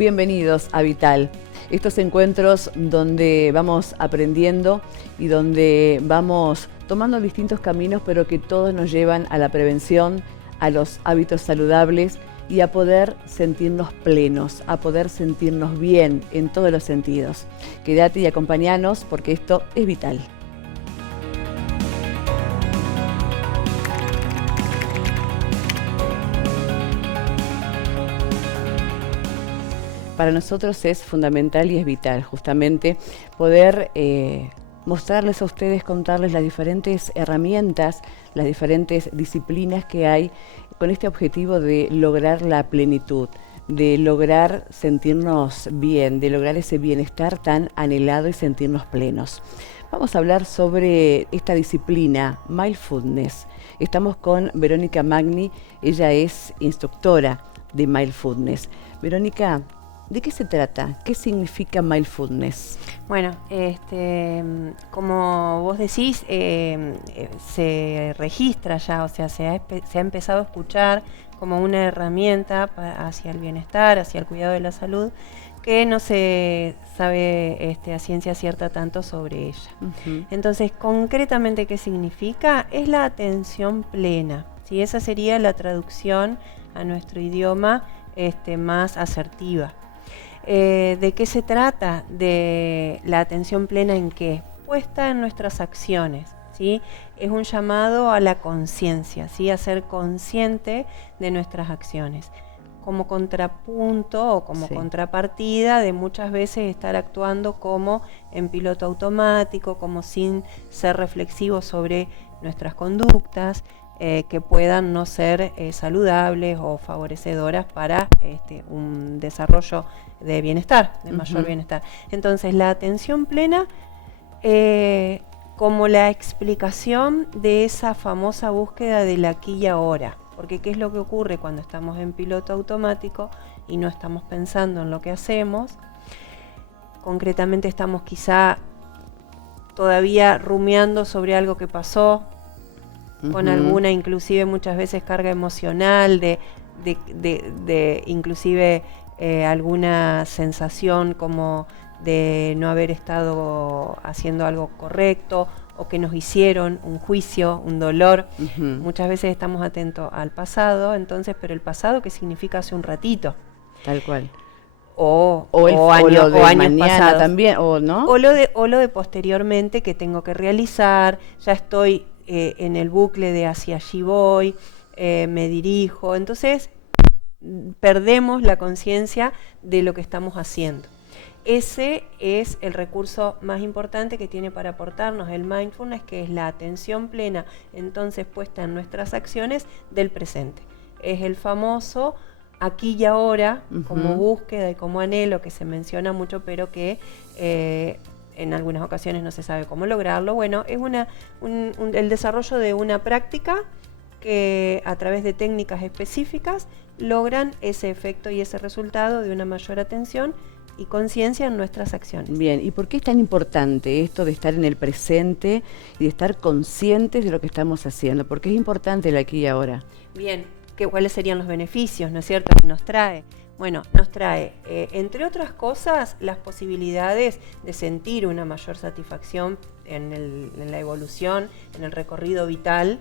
Bienvenidos a Vital. Estos encuentros donde vamos aprendiendo y donde vamos tomando distintos caminos, pero que todos nos llevan a la prevención, a los hábitos saludables y a poder sentirnos plenos, a poder sentirnos bien en todos los sentidos. Quédate y acompáñanos porque esto es vital. Para nosotros es fundamental y es vital justamente poder mostrarles a ustedes, contarles las diferentes herramientas, las diferentes disciplinas que hay con este objetivo de lograr la plenitud, de lograr sentirnos bien, de lograr ese bienestar tan anhelado y sentirnos plenos. Vamos a hablar sobre esta disciplina, Mindfulness. Estamos con Verónica Magni, ella es instructora de Mindfulness. Verónica, ¿de qué se trata? ¿Qué significa Mindfulness? Bueno, como vos decís, se registra ya, o sea, se ha empezado a escuchar como una herramienta hacia el bienestar, hacia el cuidado de la salud, que no se sabe a ciencia cierta tanto sobre ella. Entonces, concretamente, ¿qué significa? Es la atención plena, ¿sí? Esa sería la traducción a nuestro idioma más asertiva. ¿De qué se trata? De la atención plena en qué? Puesta en nuestras acciones, ¿sí? Es un llamado a la conciencia, ¿sí? A ser consciente de nuestras acciones. Como contrapunto o como contrapartida de muchas veces estar actuando como en piloto automático, como sin ser reflexivos sobre nuestras conductas, que puedan no ser saludables o favorecedoras para un desarrollo de bienestar, de mayor bienestar. Entonces, la atención plena como la explicación de esa famosa búsqueda del aquí y ahora. Porque ¿qué es lo que ocurre cuando estamos en piloto automático y no estamos pensando en lo que hacemos? Concretamente estamos quizá todavía rumiando sobre algo que pasó, con alguna inclusive muchas veces carga emocional, de inclusive alguna sensación como de no haber estado haciendo algo correcto o que nos hicieron un juicio, un dolor. Muchas veces estamos atentos al pasado, entonces, pero el pasado, ¿qué significa hace un ratito? Tal cual. O años pasados también, ¿no? O lo de posteriormente que tengo que realizar, ya estoy en el bucle de hacia allí voy, me dirijo, entonces perdemos la conciencia de lo que estamos haciendo. Ese es el recurso más importante que tiene para aportarnos el mindfulness, que es la atención plena, entonces puesta en nuestras acciones del presente. Es el famoso aquí y ahora, como búsqueda y como anhelo que se menciona mucho, pero que en algunas ocasiones no se sabe cómo lograrlo. Bueno, es el desarrollo de una práctica que a través de técnicas específicas logran ese efecto y ese resultado de una mayor atención y conciencia en nuestras acciones. Bien, ¿y por qué es tan importante esto de estar en el presente y de estar conscientes de lo que estamos haciendo? ¿Por qué es importante el aquí y ahora? Bien, ¿cuáles serían los beneficios, no es cierto, que nos trae? Bueno, nos trae, entre otras cosas, las posibilidades de sentir una mayor satisfacción en la evolución, en el recorrido vital,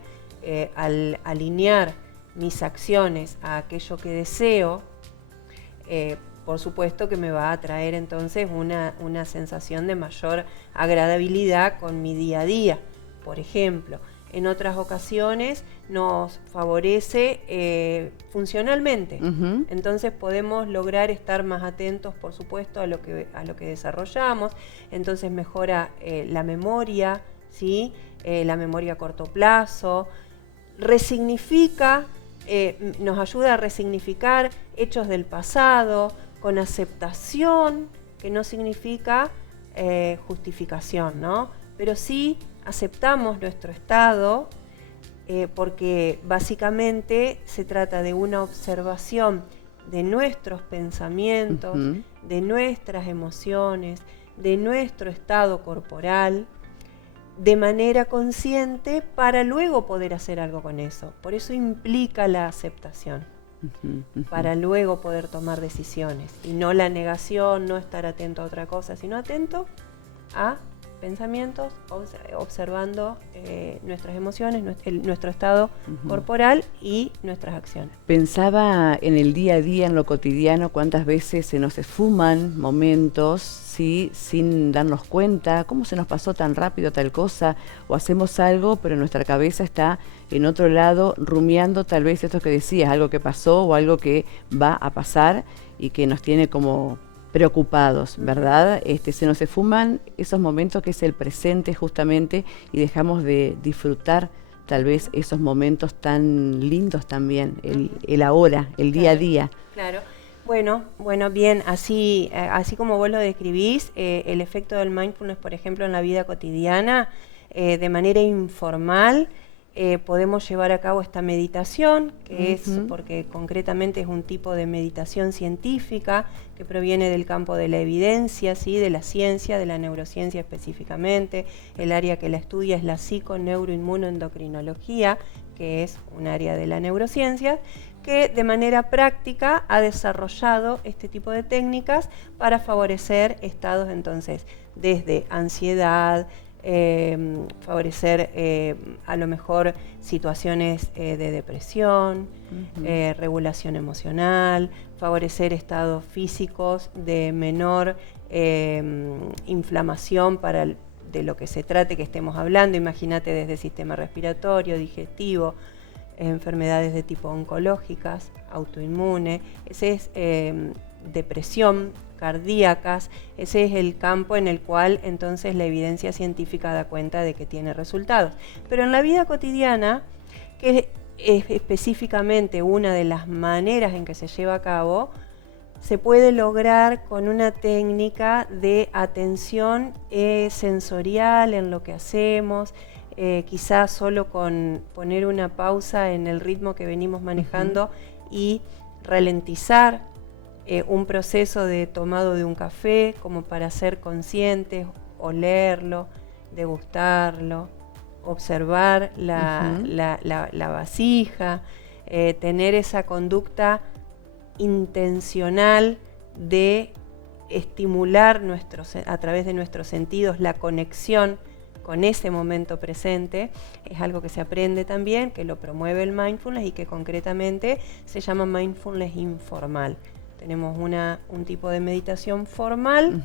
al alinear mis acciones a aquello que deseo. Por supuesto que me va a traer entonces una sensación de mayor agradabilidad con mi día a día. Por ejemplo, en otras ocasiones nos favorece funcionalmente. Entonces podemos lograr estar más atentos, por supuesto, a lo que desarrollamos. Entonces mejora la memoria, ¿sí? La memoria a corto plazo. Resignifica, nos ayuda a resignificar hechos del pasado con aceptación, que no significa justificación, ¿no? Pero sí aceptamos nuestro estado porque básicamente se trata de una observación de nuestros pensamientos, de nuestras emociones, de nuestro estado corporal, de manera consciente para luego poder hacer algo con eso. Por eso implica la aceptación. para luego poder tomar decisiones. Y no la negación, no estar atento a otra cosa, sino atento a pensamientos, observando nuestras emociones, nuestro estado corporal y nuestras acciones. Pensaba en el día a día, en lo cotidiano, cuántas veces se nos esfuman momentos, ¿sí?, sin darnos cuenta, cómo se nos pasó tan rápido tal cosa, o hacemos algo, pero nuestra cabeza está en otro lado, rumiando tal vez esto que decías, algo que pasó o algo que va a pasar y que nos tiene como preocupados, ¿verdad? Se nos esfuman esos momentos que es el presente justamente y dejamos de disfrutar tal vez esos momentos tan lindos también, el ahora, el día a día. Claro. Bueno, bien, así como vos lo describís, el efecto del mindfulness, por ejemplo, en la vida cotidiana, de manera informal, podemos llevar a cabo esta meditación, que es porque concretamente es un tipo de meditación científica que proviene del campo de la evidencia, ¿sí?, de la ciencia, de la neurociencia específicamente. El área que la estudia es la psico-neuroinmunoendocrinología, que es un área de la neurociencia, que de manera práctica ha desarrollado este tipo de técnicas para favorecer estados entonces desde ansiedad, favorecer a lo mejor situaciones de depresión, regulación emocional, favorecer estados físicos de menor inflamación para de lo que se trate que estemos hablando. Imagínate desde sistema respiratorio, digestivo, enfermedades de tipo oncológicas, autoinmune, ese es depresión, cardíacas, ese es el campo en el cual entonces la evidencia científica da cuenta de que tiene resultados. Pero en la vida cotidiana, que es específicamente una de las maneras en que se lleva a cabo, se puede lograr con una técnica de atención sensorial en lo que hacemos, quizás solo con poner una pausa en el ritmo que venimos manejando y ralentizar un proceso de tomado de un café como para ser conscientes, olerlo, degustarlo, observar la vasija, tener esa conducta intencional de estimular a través de nuestros sentidos la conexión con ese momento presente. Es algo que se aprende también, que lo promueve el mindfulness y que concretamente se llama mindfulness informal. Tenemos un tipo de meditación formal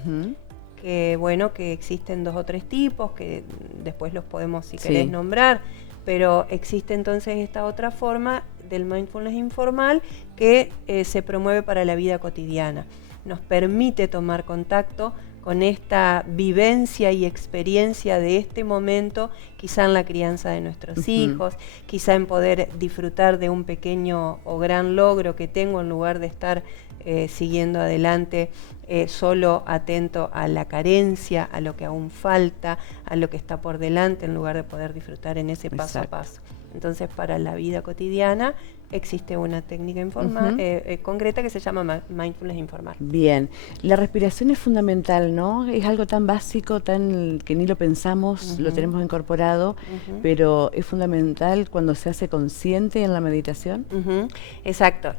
que, bueno, que existen 2 o 3 tipos, que después los podemos, si querés, nombrar, pero existe entonces esta otra forma del mindfulness informal que se promueve para la vida cotidiana. Nos permite tomar contacto con esta vivencia y experiencia de este momento, quizá en la crianza de nuestros hijos, quizá en poder disfrutar de un pequeño o gran logro que tengo en lugar de estar siguiendo adelante solo atento a la carencia, a lo que aún falta, a lo que está por delante, en lugar de poder disfrutar en ese paso a paso. Entonces, para la vida cotidiana existe una técnica concreta que se llama mindfulness informal. Bien, la respiración es fundamental, ¿no? Es algo tan básico, tan que ni lo pensamos, lo tenemos incorporado, pero es fundamental cuando se hace consciente en la meditación. Exacto.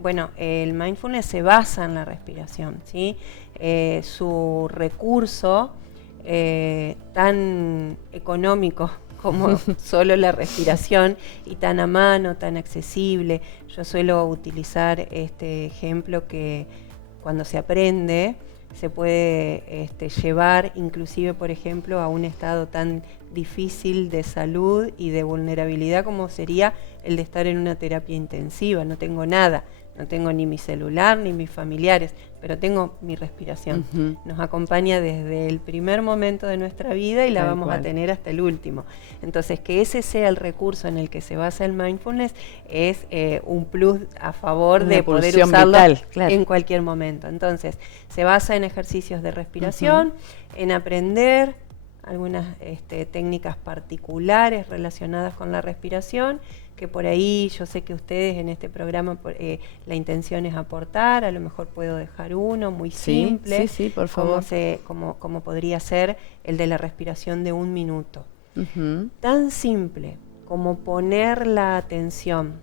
Bueno, el mindfulness se basa en la respiración, ¿sí? Su recurso tan económico como solo la respiración y tan a mano, tan accesible. Yo suelo utilizar este ejemplo que cuando se aprende se puede llevar inclusive, por ejemplo, a un estado tan difícil de salud y de vulnerabilidad como sería el de estar en una terapia intensiva. No tengo nada, no tengo ni mi celular ni mis familiares, pero tengo mi respiración. Nos acompaña desde el primer momento de nuestra vida y la vamos a tener hasta el último. Entonces, que ese sea el recurso en el que se basa el mindfulness es un plus a favor de poder usarlo en cualquier momento. Entonces, se basa en ejercicios de respiración, en aprender algunas técnicas particulares relacionadas con la respiración, que por ahí yo sé que ustedes en este programa la intención es aportar. A lo mejor puedo dejar uno muy simple, sí, por favor. Como podría ser el de la respiración de 1 minuto. Tan simple como poner la atención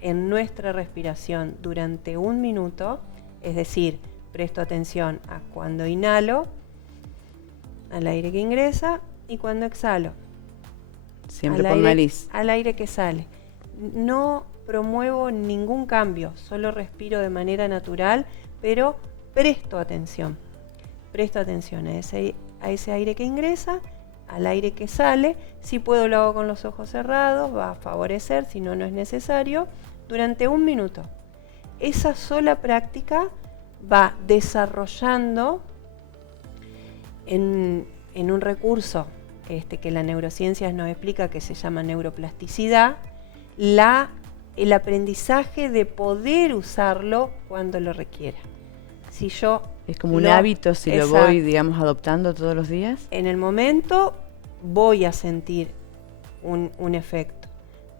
en nuestra respiración durante 1 minuto, es decir, presto atención a cuando inhalo, al aire que ingresa, y cuando exhalo, siempre por nariz, al aire que sale. No promuevo ningún cambio, solo respiro de manera natural, pero presto atención a ese aire que ingresa, al aire que sale. Si puedo lo hago con los ojos cerrados, va a favorecer, si no, no es necesario, durante 1 minuto. Esa sola práctica va desarrollando en un recurso que la neurociencia nos explica, que se llama neuroplasticidad, el aprendizaje de poder usarlo cuando lo requiera. Si yo es como un hábito, si lo voy, digamos, adoptando todos los días. En el momento voy a sentir un efecto,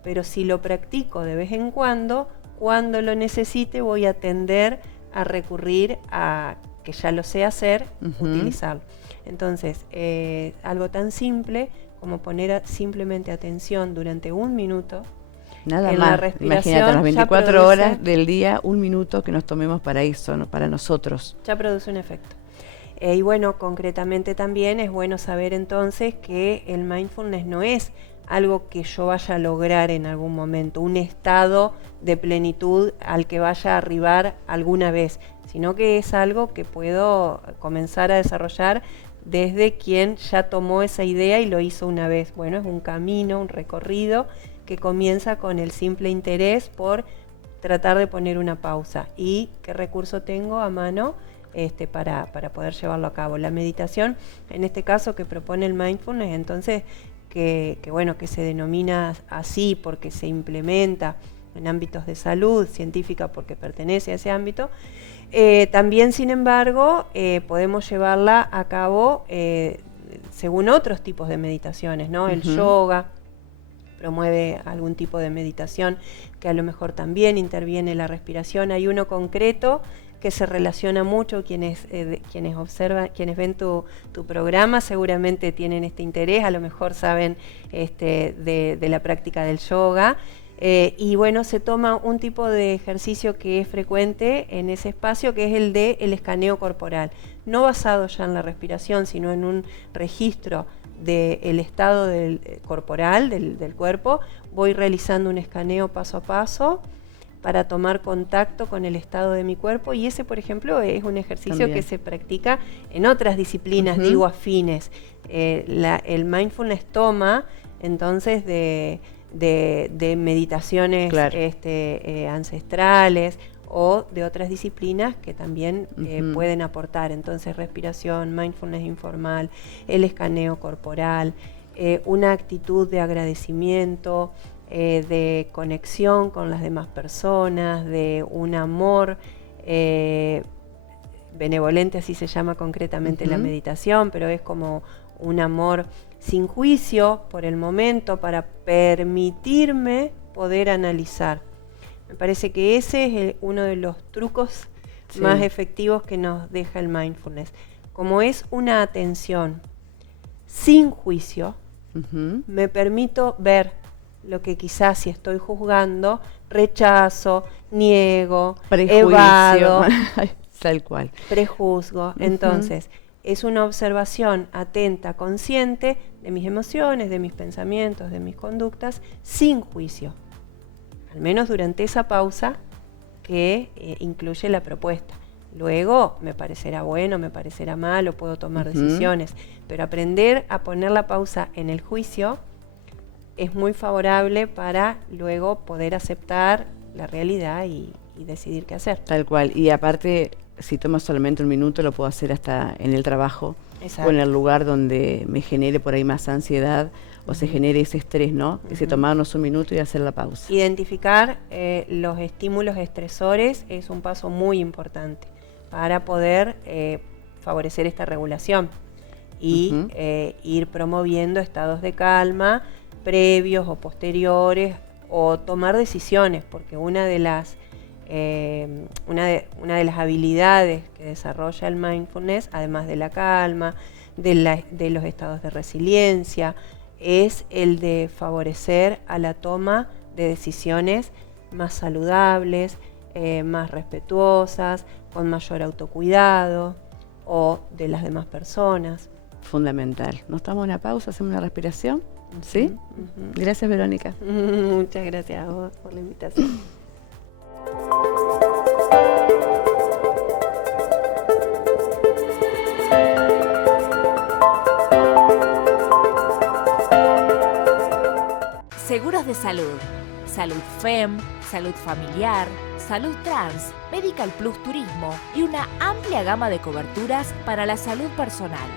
pero si lo practico de vez en cuando lo necesite, voy a tender a recurrir a que ya lo sé hacer, utilizarlo. Entonces, algo tan simple como poner simplemente atención durante 1 minuto. Nada más, imagínate, las 24 horas del día, 1 minuto que nos tomemos para eso, ¿no? Para nosotros. Ya produce un efecto. Y bueno, concretamente también es bueno saber entonces que el mindfulness no es algo que yo vaya a lograr en algún momento, un estado de plenitud al que vaya a arribar alguna vez, sino que es algo que puedo comenzar a desarrollar desde quien ya tomó esa idea y lo hizo una vez. Bueno, es un camino, un recorrido que comienza con el simple interés por tratar de poner una pausa. ¿Y qué recurso tengo a mano para poder llevarlo a cabo? La meditación, en este caso que propone el mindfulness, entonces, que se denomina así porque se implementa en ámbitos de salud científica porque pertenece a ese ámbito, también, sin embargo, podemos llevarla a cabo según otros tipos de meditaciones, ¿no? El yoga promueve algún tipo de meditación que a lo mejor también interviene la respiración. Hay uno concreto que se relaciona mucho, quienes observan, quienes ven tu programa seguramente tienen este interés, a lo mejor saben de la práctica del yoga. Y bueno, se toma un tipo de ejercicio que es frecuente en ese espacio, que es el del escaneo corporal, no basado ya en la respiración, sino en un registro del estado corporal del cuerpo. Voy realizando un escaneo paso a paso para tomar contacto con el estado de mi cuerpo, y ese, por ejemplo, es un ejercicio también que se practica en otras disciplinas, digo, afines. El mindfulness toma entonces de meditaciones, claro, ancestrales o de otras disciplinas que también pueden aportar. Entonces, respiración, mindfulness informal, el escaneo corporal, una actitud de agradecimiento, de conexión con las demás personas, de un amor benevolente, así se llama concretamente la meditación, pero es como un amor sin juicio por el momento, para permitirme poder analizar. Me parece que ese es uno de los trucos más efectivos que nos deja el mindfulness. Como es una atención sin juicio, me permito ver lo que quizás, si estoy juzgando, rechazo, niego, evado, tal cual, prejuzgo. Entonces, es una observación atenta, consciente de mis emociones, de mis pensamientos, de mis conductas, sin juicio. Al menos durante esa pausa que incluye la propuesta. Luego me parecerá bueno, me parecerá malo, puedo tomar decisiones, pero aprender a poner la pausa en el juicio es muy favorable para luego poder aceptar la realidad y decidir qué hacer. Tal cual, y aparte, si tomo solamente 1 minuto, lo puedo hacer hasta en el trabajo. Exacto. O en el lugar donde me genere por ahí más ansiedad o se genere ese estrés, ¿no? Que se tomarnos 1 minuto y hacer la pausa. Identificar los estímulos estresores es un paso muy importante para poder favorecer esta regulación y ir promoviendo estados de calma previos o posteriores, o tomar decisiones, porque una de las habilidades que desarrolla el mindfulness, además de la calma, de los estados de resiliencia, es el de favorecer a la toma de decisiones más saludables, más respetuosas, con mayor autocuidado o de las demás personas. Fundamental. Nos tomamos una pausa, hacemos una respiración. ¿Sí? Gracias, Verónica. Muchas gracias a vos por la invitación. Seguros de salud, Salud FEM, Salud Familiar, Salud Trans, Medical Plus Turismo y una amplia gama de coberturas para la salud personal.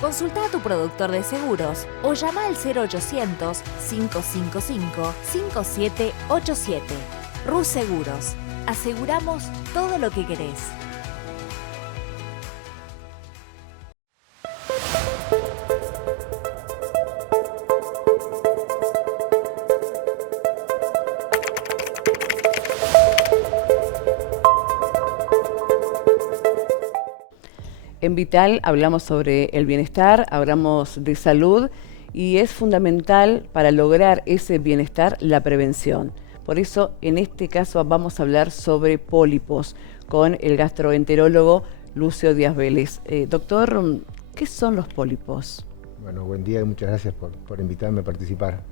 Consulta a tu productor de seguros o llama al 0800-555-5787. RUS Seguros. Aseguramos todo lo que querés. En Vital hablamos sobre el bienestar, hablamos de salud y es fundamental para lograr ese bienestar la prevención. Por eso, en este caso vamos a hablar sobre pólipos con el gastroenterólogo Lucio Díaz Vélez. Doctor, ¿qué son los pólipos? Bueno, buen día y muchas gracias por invitarme a participar.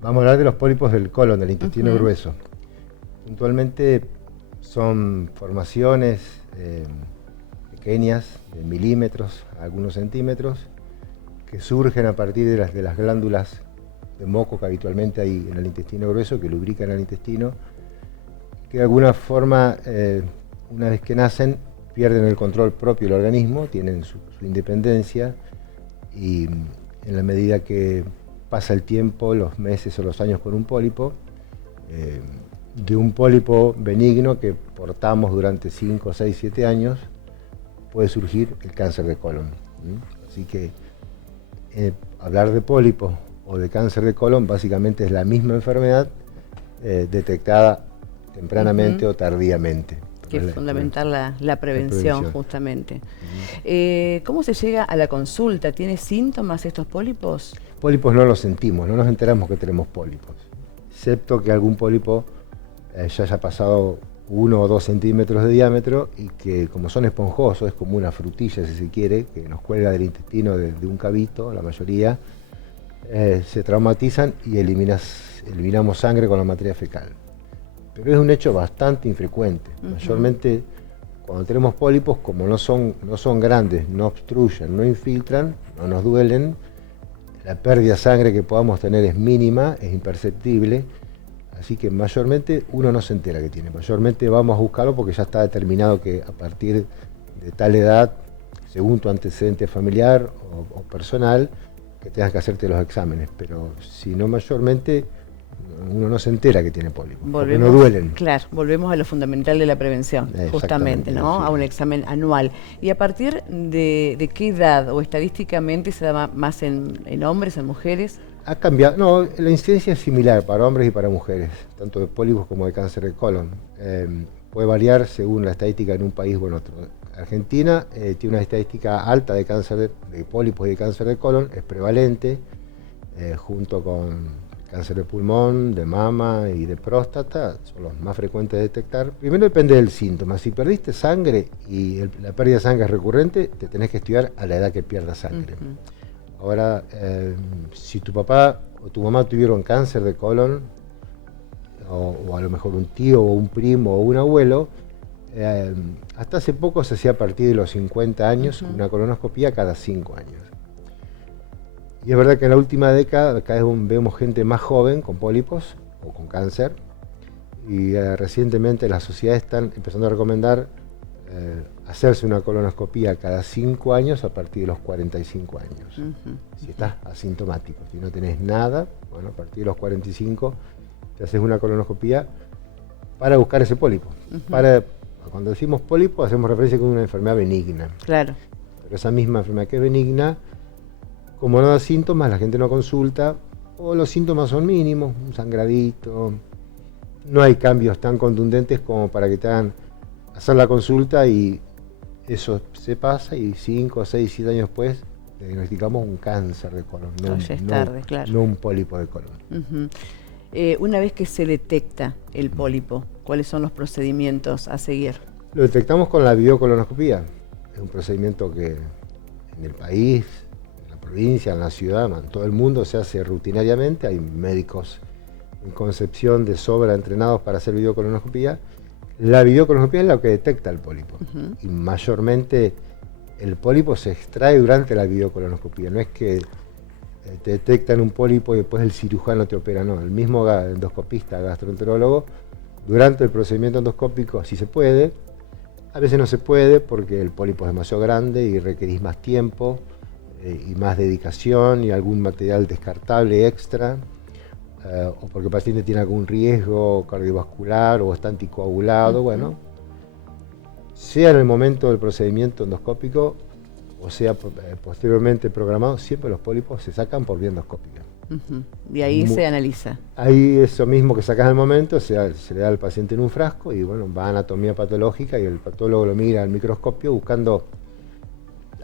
Vamos a hablar de los pólipos del colon, del intestino grueso. Puntualmente son formaciones pequeñas, de milímetros a algunos centímetros, que surgen a partir de las glándulas de moco que habitualmente hay en el intestino grueso, que lubrican el intestino, que de alguna forma, una vez que nacen, pierden el control propio del organismo, tienen su independencia, y en la medida que pasa el tiempo, los meses o los años con un pólipo, de un pólipo benigno que portamos durante 5, 6, 7 años, puede surgir el cáncer de colon. Así que hablar de pólipo o de cáncer de colon básicamente es la misma enfermedad detectada tempranamente o tardíamente. Que es fundamental la prevención, justamente. ¿Cómo se llega a la consulta? ¿Tiene síntomas estos pólipos? Pólipos no los sentimos, no nos enteramos que tenemos pólipos, excepto que algún pólipo ya haya pasado 1 o 2 centímetros de diámetro y que, como son esponjosos, es como una frutilla, si se quiere, que nos cuelga del intestino de un cabito, la mayoría, se traumatizan y eliminamos sangre con la materia fecal. Pero es un hecho bastante infrecuente. Mayormente, cuando tenemos pólipos, como no son grandes, no obstruyen, no infiltran, no nos duelen, la pérdida de sangre que podamos tener es mínima, es imperceptible. Así que mayormente uno no se entera que tiene, mayormente vamos a buscarlo porque ya está determinado que a partir de tal edad, según tu antecedente familiar o personal, que tengas que hacerte los exámenes, pero si no, mayormente uno no se entera que tiene pólipos, porque no duelen. Claro, volvemos a lo fundamental de la prevención, justamente, ¿no? Sí. A un examen anual. ¿Y a partir de qué edad o estadísticamente se da más en hombres, en mujeres? Ha cambiado, no, la incidencia es similar para hombres y para mujeres, tanto de pólipos como de cáncer de colon. Puede variar según la estadística en un país o en otro. Argentina tiene una estadística alta de cáncer de pólipos y de cáncer de colon, es prevalente, junto con cáncer de pulmón, de mama y de próstata, son los más frecuentes de detectar. Primero depende del síntoma. Si perdiste sangre y la pérdida de sangre es recurrente, te tenés que estudiar a la edad que pierdas sangre. Ahora, si tu papá o tu mamá tuvieron cáncer de colon, o a lo mejor un tío o un primo o un abuelo, hasta hace poco se hacía a partir de los 50 años una colonoscopía cada 5 años. Y es verdad que en la última década cada vez vemos gente más joven con pólipos o con cáncer, y recientemente las sociedades están empezando a recomendar hacerse una colonoscopía cada 5 años a partir de los 45 años. Si estás asintomático, si no tenés nada, bueno, a partir de los 45 te haces una colonoscopía para buscar ese pólipo. Cuando decimos pólipo hacemos referencia con una enfermedad benigna. Claro. Pero esa misma enfermedad que es benigna, como no da síntomas, la gente no consulta, o los síntomas son mínimos, un sangradito, no hay cambios tan contundentes como para que te hagan hacer la consulta y eso se pasa y 5, 6, 7 años después diagnosticamos un cáncer de colon, tarde, claro. No un pólipo de colon. Una vez que se detecta el pólipo, ¿cuáles son los procedimientos a seguir? Lo detectamos con la videocolonoscopía. Es un procedimiento que en el país, en la provincia, en la ciudad, en todo el mundo se hace rutinariamente. Hay médicos en Concepción de sobra entrenados para hacer videocolonoscopía. La videocolonoscopía es lo que detecta el pólipo. Y mayormente el pólipo se extrae durante la videocolonoscopía. No es que te detectan un pólipo y después el cirujano te opera, no. El mismo endoscopista, gastroenterólogo, durante el procedimiento endoscópico, si se puede. A veces no se puede porque el pólipo es demasiado grande y requerís más tiempo y más dedicación y algún material descartable extra, o porque el paciente tiene algún riesgo cardiovascular o está anticoagulado. Bueno, sea en el momento del procedimiento endoscópico o sea posteriormente programado, siempre los pólipos se sacan por vía endoscópica. Y ahí se analiza. Ahí eso mismo que sacas al momento se le da al paciente en un frasco y bueno, va a anatomía patológica y el patólogo lo mira al microscopio buscando,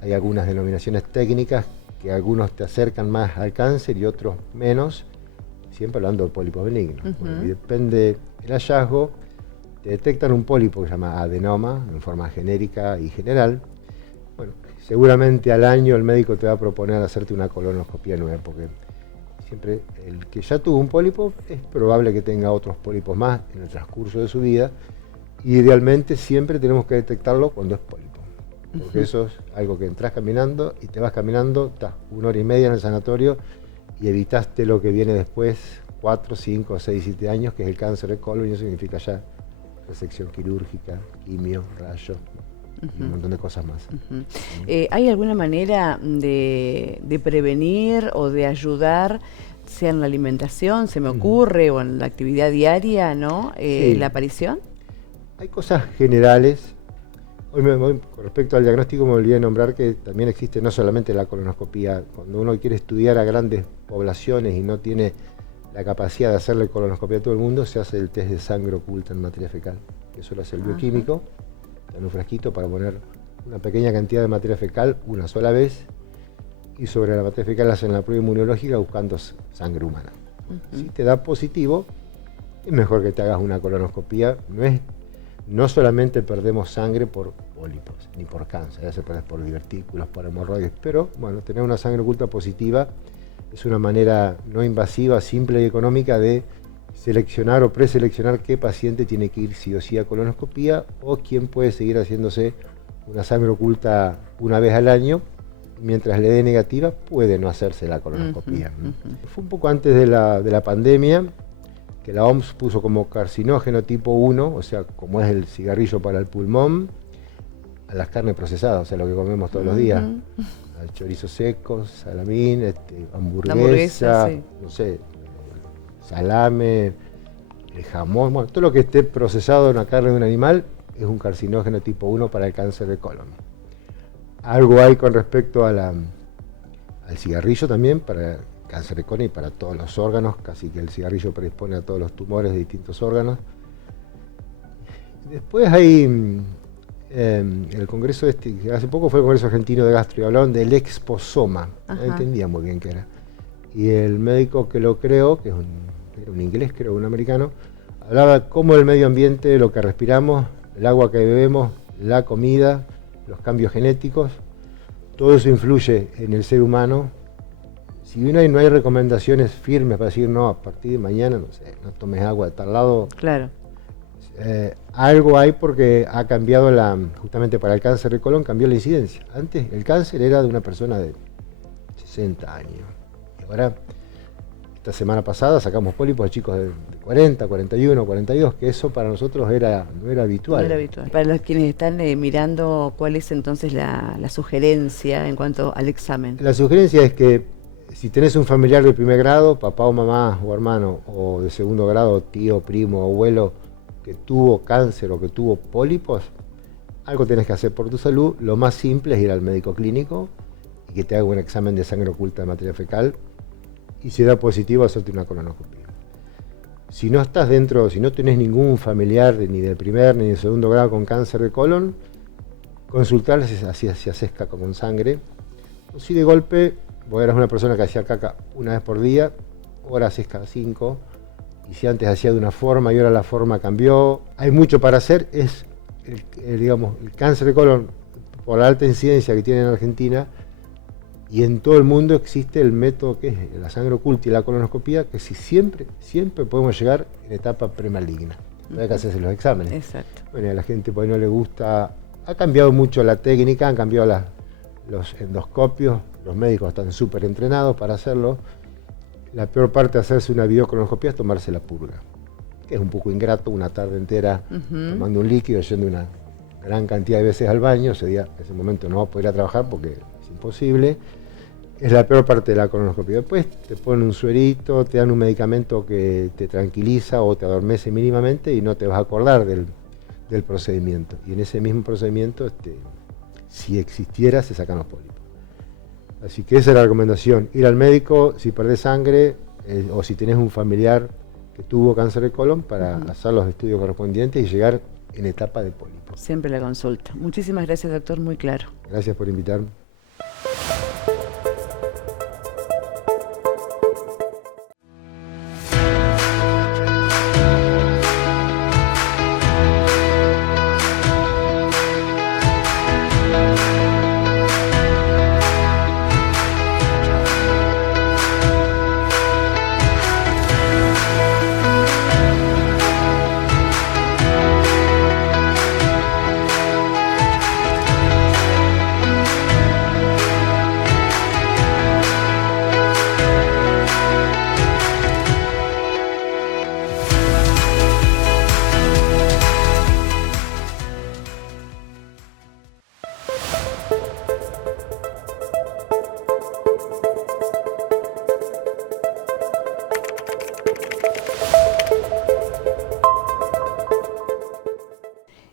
hay algunas denominaciones técnicas que algunos te acercan más al cáncer y otros menos, siempre hablando de pólipos benignos. Bueno, y depende del hallazgo, te detectan un pólipo que se llama adenoma en forma genérica y general. Bueno, seguramente al año el médico te va a proponer hacerte una colonoscopia nueva porque siempre el que ya tuvo un pólipo es probable que tenga otros pólipos más en el transcurso de su vida. Y idealmente siempre tenemos que detectarlo cuando es pólipo. Porque eso es algo que entras caminando y te vas caminando, estás 1 hora y media en el sanatorio y evitaste lo que viene después, 4, 5, 6, 7 años, que es el cáncer de colon, y eso significa ya resección quirúrgica, quimio, rayo y un montón de cosas más. ¿Hay alguna manera de prevenir o de ayudar, sea en la alimentación, se me ocurre, o en la actividad diaria, ¿no? Sí. La aparición. Hay cosas generales. Hoy con respecto al diagnóstico me olvidé de nombrar que también existe no solamente la colonoscopía. Cuando uno quiere estudiar a grandes poblaciones y no tiene la capacidad de hacerle colonoscopia a todo el mundo, se hace el test de sangre oculta en materia fecal, que eso lo hace el bioquímico, en un frasquito para poner una pequeña cantidad de materia fecal una sola vez, y sobre la materia fecal hacen la prueba inmunológica buscando sangre humana. Si te da positivo, es mejor que te hagas una colonoscopia. No solamente perdemos sangre por pólipos, ni por cáncer, ya se pierde por divertículos, por hemorroides, pero bueno, tener una sangre oculta positiva es una manera no invasiva, simple y económica de seleccionar o preseleccionar qué paciente tiene que ir sí o sí a colonoscopía o quién puede seguir haciéndose una sangre oculta una vez al año. Mientras le dé negativa, puede no hacerse la colonoscopía. Fue un poco antes de la pandemia que la OMS puso como carcinógeno tipo 1, o sea, como es el cigarrillo para el pulmón, a las carnes procesadas, o sea, lo que comemos todos los días. Al chorizo seco, salamín, hamburguesa, sí. No sé, salame, jamón, bueno, todo lo que esté procesado en la carne de un animal es un carcinógeno tipo 1 para el cáncer de colon. Algo hay con respecto a al cigarrillo también, para cáncer de colon y para todos los órganos, casi que el cigarrillo predispone a todos los tumores de distintos órganos. Después hay el congreso hace poco fue el Congreso Argentino de Gastro y hablaron del exposoma, no entendía muy bien qué era. Y el médico que lo creó, que era un inglés, creo, un americano, hablaba cómo el medio ambiente, lo que respiramos, el agua que bebemos, la comida, los cambios genéticos, todo eso influye en el ser humano. Si no hay recomendaciones firmes para decir, no, a partir de mañana, no sé, no tomes agua de tal lado. Claro. Algo hay porque ha cambiado justamente para el cáncer de colon, cambió la incidencia. Antes el cáncer era de una persona de 60 años. Y ahora, esta semana pasada sacamos pólipos de chicos de 40, 41, 42, que eso para nosotros no era habitual. No era habitual. Para los quienes están mirando, ¿cuál es entonces la sugerencia en cuanto al examen? La sugerencia es que si tenés un familiar de primer grado, papá o mamá o hermano, o de segundo grado, tío, primo, abuelo, que tuvo cáncer o que tuvo pólipos, algo tenés que hacer por tu salud. Lo más simple es ir al médico clínico y que te haga un examen de sangre oculta de materia fecal y si da positivo hacerte una colonoscopia. Si no estás dentro, si no tenés ningún familiar ni del primer ni del segundo grado con cáncer de colon, consultar si haces caca con sangre, o si de golpe vos eras una persona que hacía caca una vez por día, ahora haces cada 5, Y si antes hacía de una forma y ahora la forma cambió, hay mucho para hacer. Es, digamos, el cáncer de colon, por la alta incidencia que tiene en Argentina, y en todo el mundo existe el método que es la sangre oculta y la colonoscopía, que si siempre podemos llegar en etapa premaligna. No hay que hacerse los exámenes. Exacto. Bueno, a la gente pues no le gusta, ha cambiado mucho la técnica, han cambiado los endoscopios, los médicos están súper entrenados para hacerlo. La peor parte de hacerse una videocolonoscopía es tomarse la purga, que es un poco ingrato, una tarde entera tomando un líquido, yendo una gran cantidad de veces al baño. Ese momento no va a poder ir a trabajar porque es imposible. Es la peor parte de la colonoscopia. Después te ponen un suerito, te dan un medicamento que te tranquiliza o te adormece mínimamente y no te vas a acordar del procedimiento. Y en ese mismo procedimiento, si existiera, se sacan los pólipos. Así que esa es la recomendación. Ir al médico si perdés sangre o si tenés un familiar que tuvo cáncer de colon para hacer los estudios correspondientes y llegar en etapa de pólipo. Siempre la consulta. Muchísimas gracias, doctor, muy claro. Gracias por invitarme.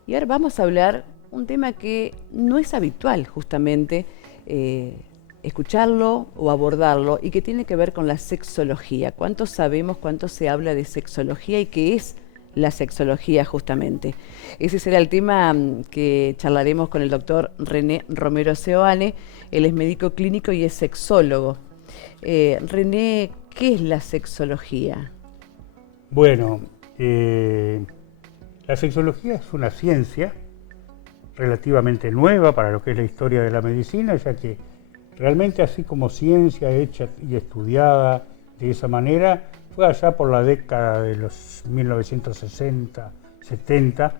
Y ahora vamos a hablar un tema que no es habitual justamente escucharlo o abordarlo y que tiene que ver con la sexología. ¿Cuánto sabemos, cuánto se habla de sexología y qué es la sexología justamente? Ese será el tema que charlaremos con el doctor René Romero Seoane. Él es médico clínico y es sexólogo. René, ¿qué es la sexología? Bueno, la sexología es una ciencia relativamente nueva para lo que es la historia de la medicina, ya que realmente así como ciencia hecha y estudiada de esa manera, fue allá por la década de los 1960, 70,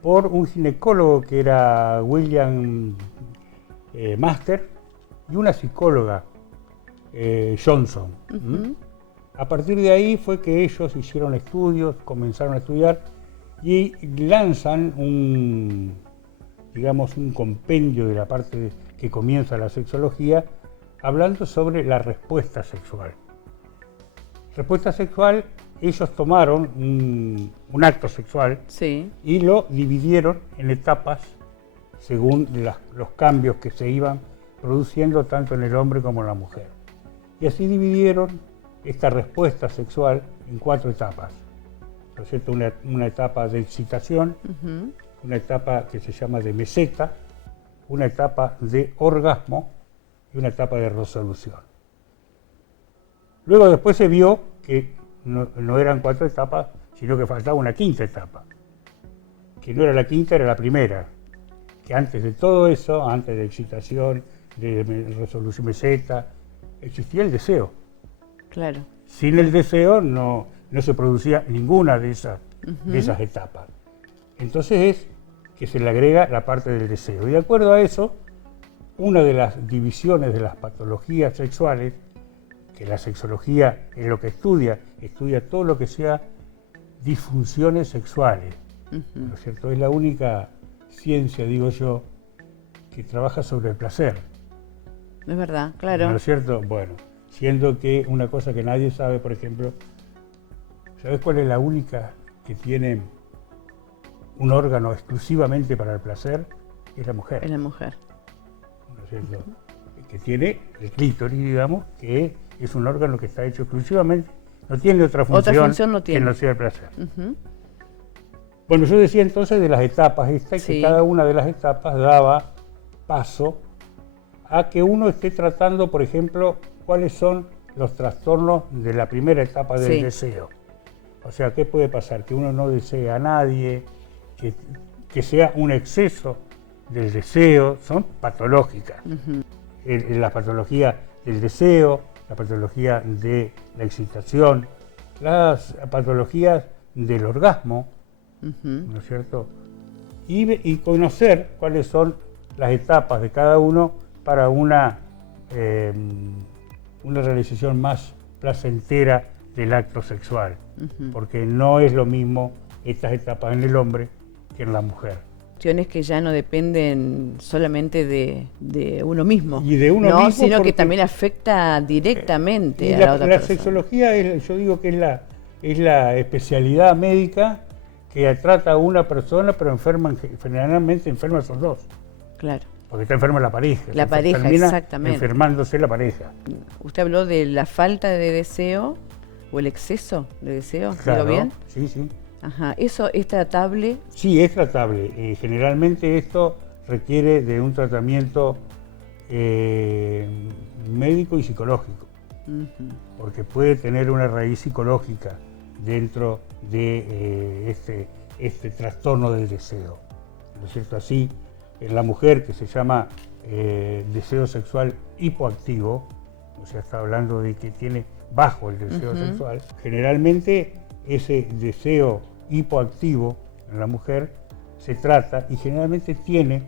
por un ginecólogo que era William Master y una psicóloga, Johnson. A partir de ahí fue que ellos hicieron estudios, comenzaron a estudiar y lanzan un compendio de la parte que comienza la sexología, hablando sobre la respuesta sexual. Respuesta sexual, ellos tomaron un acto sexual y lo dividieron en etapas según los cambios que se iban produciendo tanto en el hombre como en la mujer. Y así dividieron esta respuesta sexual en 4 etapas. ¿No es cierto? Una etapa de excitación, una etapa que se llama de meseta, una etapa de orgasmo y una etapa de resolución. Luego después se vio que no eran 4 etapas, sino que faltaba una 5ª etapa, que no era la 5ª, era la primera, que antes de todo eso, antes de excitación, de resolución meseta, existía el deseo. Claro. Sin el deseo no se producía ninguna de esas etapas. Entonces es que se le agrega la parte del deseo. Y de acuerdo a eso, una de las divisiones de las patologías sexuales, que la sexología es lo que estudia todo lo que sea disfunciones sexuales. ¿No es cierto? Es la única ciencia, digo yo, que trabaja sobre el placer. Es verdad, claro. ¿No es cierto? Bueno, siendo que una cosa que nadie sabe, por ejemplo, ¿sabes cuál es la única que tiene un órgano exclusivamente para el placer? Es la mujer. Es la mujer. ¿No es cierto? Que tiene el clítoris, digamos, que es un órgano que está hecho exclusivamente, no tiene otra función no tiene. que no sea el placer. Bueno, yo decía entonces de las etapas que cada una de las etapas daba paso a que uno esté tratando, por ejemplo, cuáles son los trastornos de la primera etapa del deseo. O sea, ¿qué puede pasar? Que uno no desee a nadie, que sea un exceso del deseo, son patológicas. La patología del deseo, la patología de la excitación, las patologías del orgasmo, ¿no es cierto? Y conocer cuáles son las etapas de cada uno para una realización más placentera del acto sexual, porque no es lo mismo estas etapas en el hombre que en la mujer. Cuestiones que ya no dependen solamente de uno mismo, y de uno mismo, sino que también afecta directamente a la otra persona. Sexología yo digo que es la especialidad médica que trata a una persona, pero generalmente enferma son dos. Claro. Porque está enferma la pareja. La pareja, termina exactamente. Enfermándose la pareja. Usted habló de la falta de deseo o el exceso de deseo, Claro, ¿digo bien? Sí, sí. Ajá, ¿eso es tratable? Sí, es tratable. Generalmente esto requiere de un tratamiento médico y psicológico, porque puede tener una raíz psicológica dentro de este trastorno del deseo. ¿No es cierto? Así, en la mujer, que se llama deseo sexual hipoactivo, o sea, está hablando de que tiene bajo el deseo sexual, generalmente ese deseo hipoactivo en la mujer se trata y generalmente tiene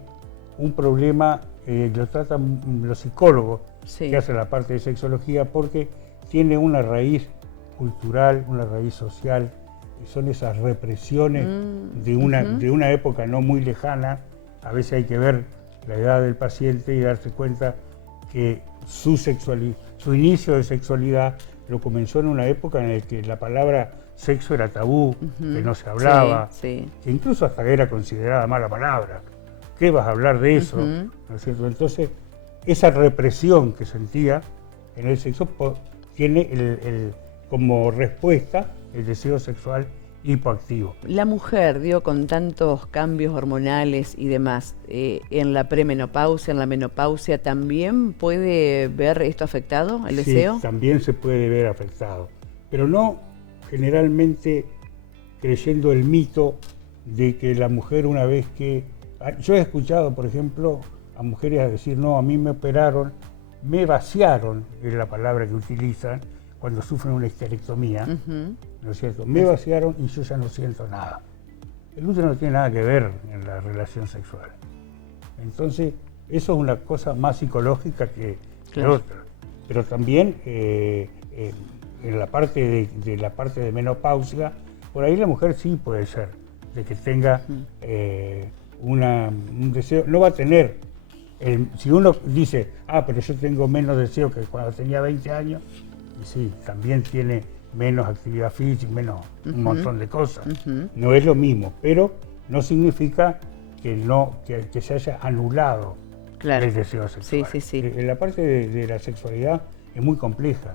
un problema, lo tratan los psicólogos que hacen la parte de sexología, porque tiene una raíz cultural, una raíz social, y son esas represiones de una época no muy lejana. A veces hay que ver la edad del paciente y darse cuenta que su inicio de sexualidad lo comenzó en una época en la que la palabra sexo era tabú, que no se hablaba, que incluso hasta era considerada mala palabra. ¿Qué vas a hablar de eso? ¿No es cierto? Entonces, esa represión que sentía en el sexo tiene como respuesta el deseo sexual hipoactivo. La mujer, con tantos cambios hormonales y demás, en la premenopausia, en la menopausia, ¿también puede ver esto afectado, el deseo? Sí, también se puede ver afectado, pero no generalmente creyendo el mito de que la mujer una vez que... Yo he escuchado, por ejemplo, a mujeres decir, no, a mí me operaron, me vaciaron, es la palabra que utilizan cuando sufren una histerectomía, ¿no es cierto? Me vaciaron y yo ya no siento nada. El útero no tiene nada que ver en la relación sexual. Entonces, eso es una cosa más psicológica que otra. Pero también en la parte de la parte de menopausia, por ahí la mujer sí puede ser, de que tenga un deseo, no va a tener, si uno dice, pero yo tengo menos deseo que cuando tenía 20 años, y sí, también tiene menos actividad física, menos un montón de cosas. No es lo mismo, pero no significa que se haya anulado el deseo sexual. La parte de la sexualidad es muy compleja.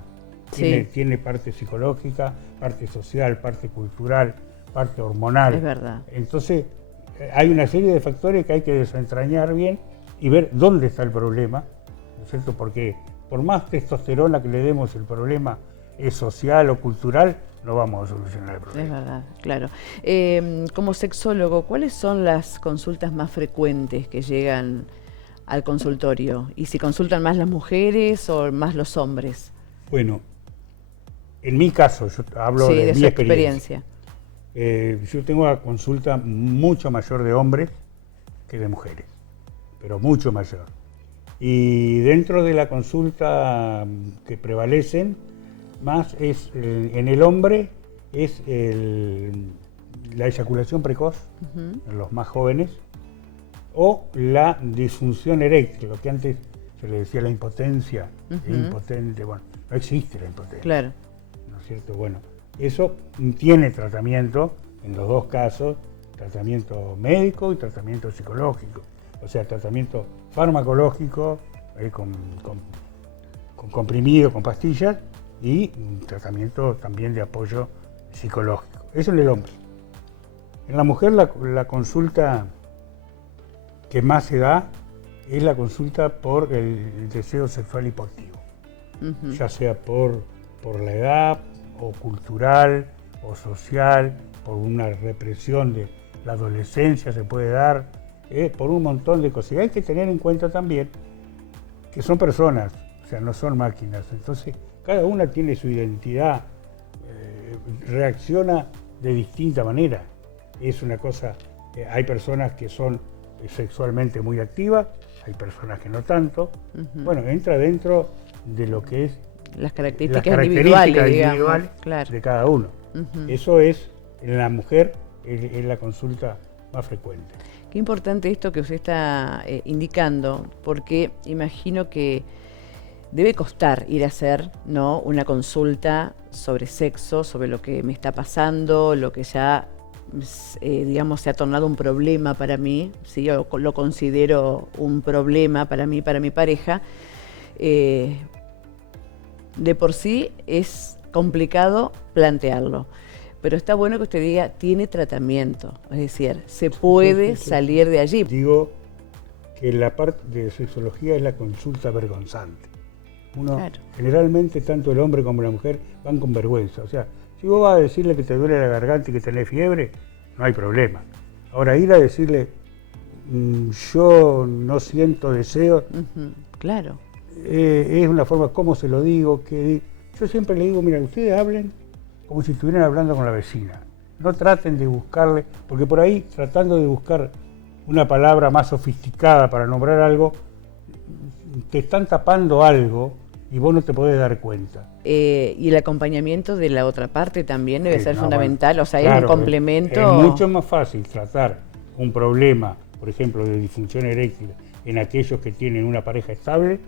Tiene parte psicológica, parte social, parte cultural, parte hormonal. Es verdad. Entonces, hay una serie de factores que hay que desentrañar bien y ver dónde está el problema, ¿no es cierto? Porque por más testosterona que le demos, el problema es social o cultural, no vamos a solucionar el problema. Es verdad, claro. Como sexólogo, ¿cuáles son las consultas más frecuentes que llegan al consultorio? ¿Y si consultan más las mujeres o más los hombres? Bueno, en mi caso, yo hablo de mi experiencia. Yo tengo una consulta mucho mayor de hombres que de mujeres, pero mucho mayor. Y dentro de la consulta que prevalecen, más es en el hombre, es la eyaculación precoz, en los más jóvenes, o la disfunción eréctil, lo que antes se le decía la impotencia, impotente, bueno, no existe la impotencia. Claro. ¿No es cierto? Bueno, eso tiene tratamiento, en los dos casos, tratamiento médico y tratamiento psicológico. O sea, tratamiento farmacológico, con comprimido, con pastillas, y tratamiento también de apoyo psicológico. Eso en el hombre. En la mujer la consulta que más se da es la consulta por el deseo sexual hipoactivo. Ya sea por la edad, o cultural, o social, por una represión de la adolescencia se puede dar, por un montón de cosas. Y hay que tener en cuenta también que son personas, o sea, no son máquinas. Entonces, cada una tiene su identidad, reacciona de distinta manera. Es una cosa, hay personas que son sexualmente muy activas, hay personas que no tanto. Bueno, entra dentro de lo que es las características individuales, claro, de cada uno. Eso es, en la mujer, es la consulta más frecuente. Qué importante esto que usted está indicando, porque imagino que debe costar ir a hacer, ¿no?, una consulta sobre sexo, sobre lo que me está pasando, lo que ya, digamos, se ha tornado un problema para mí, ¿sí? Yo lo considero un problema para mí, para mi pareja. De por sí es complicado plantearlo, pero está bueno que usted diga, tiene tratamiento, es decir, se puede salir de allí. Digo que la parte de sexología es la consulta vergonzante. Uno, claro, generalmente tanto el hombre como la mujer van con vergüenza. O sea, si vos vas a decirle que te duele la garganta y que tenés fiebre, no hay problema. Ahora, ir a decirle, yo no siento deseo, claro, es una forma, ¿cómo se lo digo? Que yo siempre le digo, mira, ustedes hablen como si estuvieran hablando con la vecina. No traten de buscarle, porque por ahí, tratando de buscar una palabra más sofisticada para nombrar algo, te están tapando algo y vos no te podés dar cuenta. Y el acompañamiento de la otra parte también debe ser fundamental, bueno, o sea, claro, es un complemento. Es mucho más fácil tratar un problema, por ejemplo, de disfunción eréctil en aquellos que tienen una pareja estable,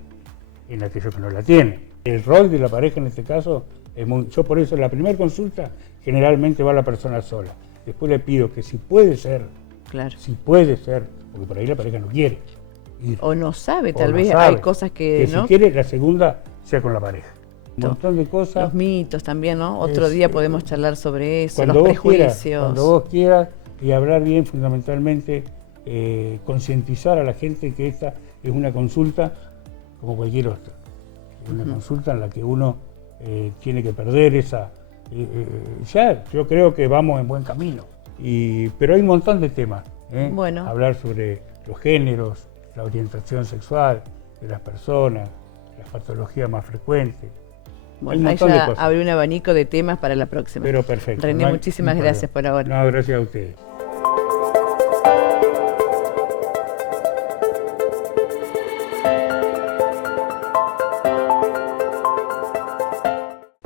en aquellos que no la tienen. El rol de la pareja en este caso es muy... Yo por eso en la primera consulta generalmente va la persona sola. Después le pido que si puede ser, claro, porque por ahí la pareja no quiere ir, o no sabe, tal vez hay cosas que ¿no? Si quiere, la segunda sea con la pareja. Un montón de cosas. Los mitos también, ¿no? Otro día podemos charlar sobre eso, los prejuicios. Cuando vos quieras, y hablar bien, fundamentalmente, concientizar a la gente que esta es una consulta como cualquier otra. Es una consulta en la que uno tiene que perder esa... ya, yo creo que vamos en buen camino. Pero hay un montón de temas. Bueno. Hablar sobre los géneros, la orientación sexual de las personas, las patologías más frecuentes. Bueno, ahí ya abrí un abanico de temas para la próxima. Pero perfecto. René, muchísimas gracias por ahora. No, gracias a ustedes.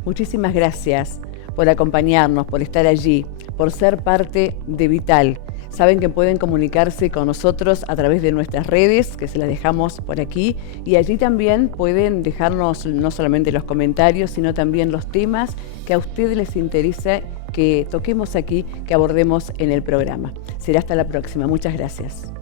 Muchísimas gracias por acompañarnos, por estar allí, por ser parte de Vital. Saben que pueden comunicarse con nosotros a través de nuestras redes, que se las dejamos por aquí, y allí también pueden dejarnos no solamente los comentarios, sino también los temas que a ustedes les interesa que toquemos aquí, que abordemos en el programa. Será hasta la próxima. Muchas gracias.